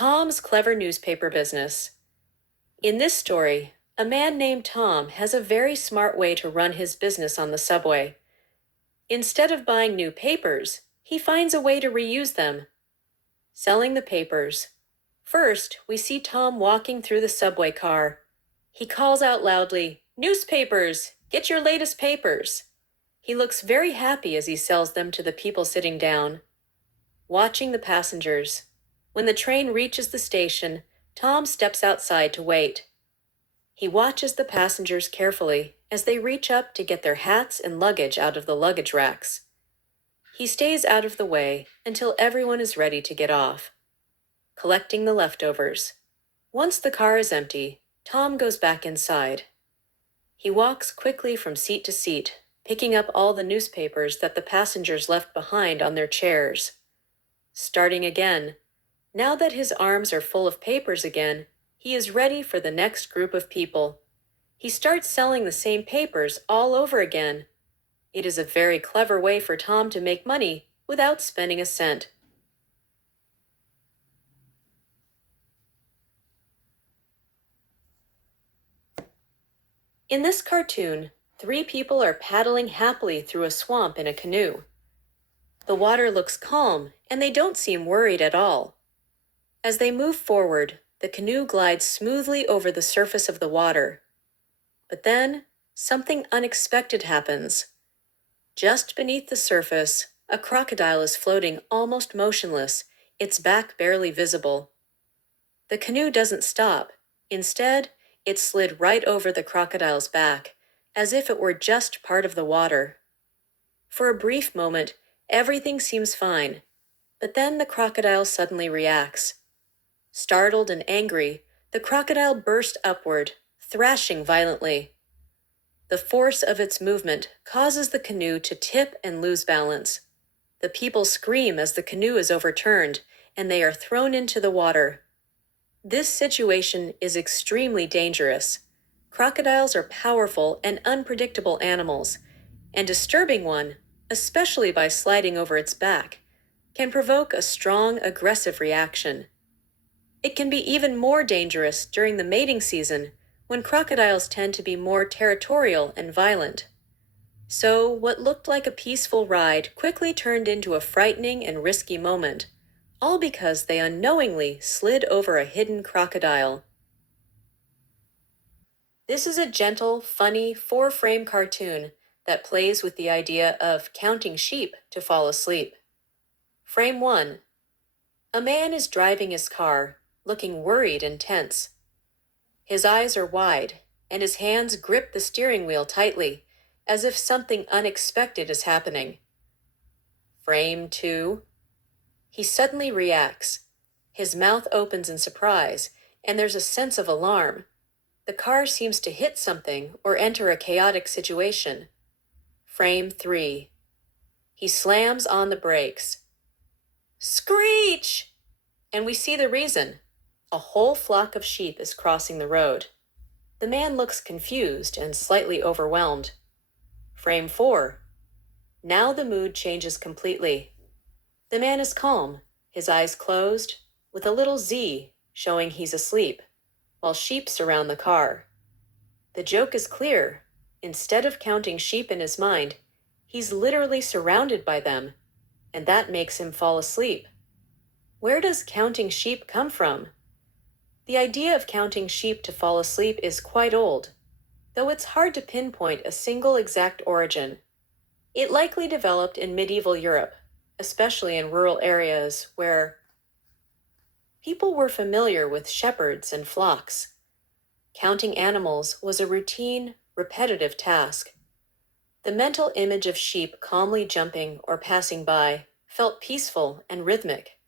Tom's clever newspaper business. In this story, a man named Tom has a very smart way to run his business on the subway. Instead of buying new papers, he finds a way to reuse them. Selling the papers. First, we see Tom walking through the subway car. He calls out loudly, "Newspapers! Get your latest papers!" He looks very happy as he sells them to the people sitting down. Watching the passengers. When the train reaches the station, Tom steps outside to wait. He watches the passengers carefully as they reach up to get their hats and luggage out of the luggage racks. He stays out of the way until everyone is ready to get off. Collecting the leftovers. Once the car is empty, Tom goes back inside. He walks quickly from seat to seat, picking up all the newspapers that the passengers left behind on their chairs. Starting again. Now that his arms are full of papers again, he is ready for the next group of people. He starts selling the same papers all over again. It is a very clever way for Tom to make money without spending a cent. In this cartoon, 3 people are paddling happily through a swamp in a canoe. The water looks calm and they don't seem worried at all. As they move forward, the canoe glides smoothly over the surface of the water. But then, something unexpected happens. Just beneath the surface, a crocodile is floating almost motionless, its back barely visible. The canoe doesn't stop. Instead, it slid right over the crocodile's back, as if it were just part of the water. For a brief moment, everything seems fine, but then the crocodile suddenly reacts. Startled and angry, the crocodile burst upward, thrashing violently. The force of its movement causes the canoe to tip and lose balance. The people scream as the canoe is overturned, and they are thrown into the water. This situation is extremely dangerous. Crocodiles are powerful and unpredictable animals, and disturbing one, especially by sliding over its back, can provoke a strong, aggressive reaction. It can be even more dangerous during the mating season, when crocodiles tend to be more territorial and violent. So, what looked like a peaceful ride quickly turned into a frightening and risky moment, all because they unknowingly slid over a hidden crocodile. This is a gentle, funny, 4-frame cartoon that plays with the idea of counting sheep to fall asleep. Frame 1. A man is driving his car, looking worried and tense. His eyes are wide, and his hands grip the steering wheel tightly, as if something unexpected is happening. Frame 2. He suddenly reacts. His mouth opens in surprise, and there's a sense of alarm. The car seems to hit something or enter a chaotic situation. Frame 3. He slams on the brakes. Screech! And we see the reason. A whole flock of sheep is crossing the road. The man looks confused and slightly overwhelmed. Frame 4. Now the mood changes completely. The man is calm, his eyes closed, with a little Z showing he's asleep, while sheep surround the car. The joke is clear. Instead of counting sheep in his mind, he's literally surrounded by them, and that makes him fall asleep. Where does counting sheep come from? The idea of counting sheep to fall asleep is quite old, though it's hard to pinpoint a single exact origin. It likely developed in medieval Europe, especially in rural areas where people were familiar with shepherds and flocks. Counting animals was a routine, repetitive task. The mental image of sheep calmly jumping or passing by felt peaceful and rhythmic.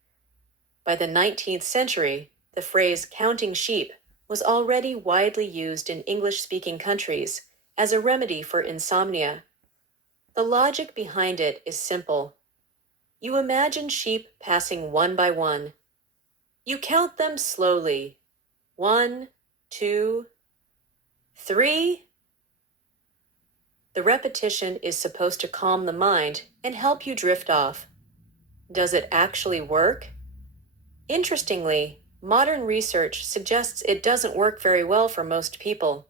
By the 19th century, the phrase counting sheep was already widely used in English-speaking countries as a remedy for insomnia. The logic behind it is simple. You imagine sheep passing one by one. You count them slowly. 1, 2, 3. The repetition is supposed to calm the mind and help you drift off. Does it actually work? Interestingly, modern research suggests it doesn't work very well for most people.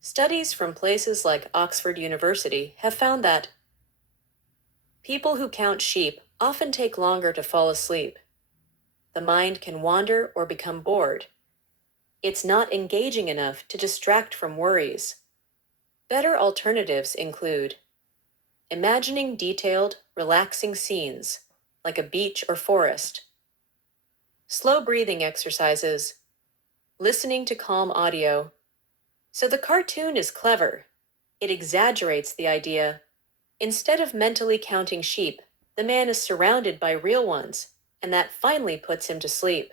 Studies from places like Oxford University have found that people who count sheep often take longer to fall asleep. The mind can wander or become bored. It's not engaging enough to distract from worries. Better alternatives include imagining detailed, relaxing scenes, like a beach or forest, slow breathing exercises, listening to calm audio. So the cartoon is clever. It exaggerates the idea. Instead of mentally counting sheep, the man is surrounded by real ones, and that finally puts him to sleep.